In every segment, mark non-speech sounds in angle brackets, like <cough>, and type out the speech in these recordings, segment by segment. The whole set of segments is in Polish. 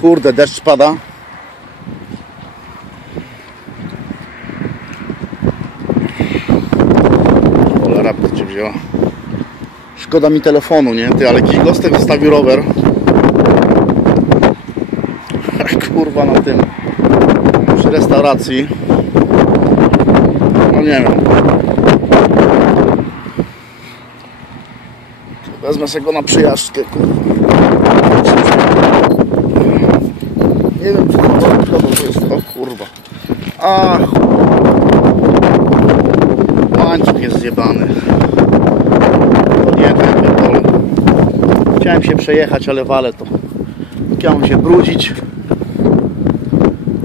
Kurde, deszcz pada. Cholera, cię wzięła. Szkoda mi telefonu, nie? Ty, ale jakiś gostek zostawił rower. <laughs> Kurwa na tym. Przy restauracji. No nie wiem. Wezmę sobie go na przyjażdżkę, kurwa. Nie wiem, czy to kto to jest. O kurwa. A. Łańcuch jest zjebany. Ja pierdolę. Chciałem się przejechać, ale walę to. Chciałem się brudzić.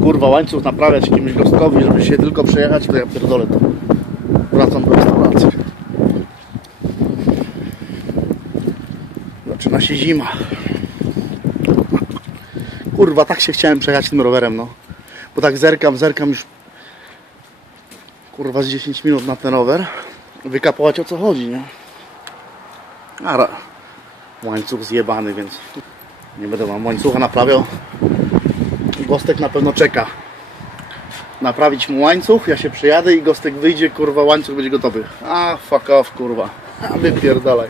Kurwa, łańcuch naprawiać jakimś gostkowi, żeby się tylko przejechać, to ja pierdolę to. Wracam do restauracji. Zaczyna się zima. Kurwa, tak się chciałem przejechać tym rowerem, no. Bo tak zerkam, zerkam już kurwa z 10 minut na ten rower. Wykapować o co chodzi, nie? A łańcuch zjebany, więc nie będę wam łańcucha naprawiał. Gostek na pewno czeka. Naprawić mu łańcuch, ja się przyjadę i Gostek wyjdzie, kurwa, łańcuch będzie gotowy. A, fuck off, kurwa. A wypierdalaj.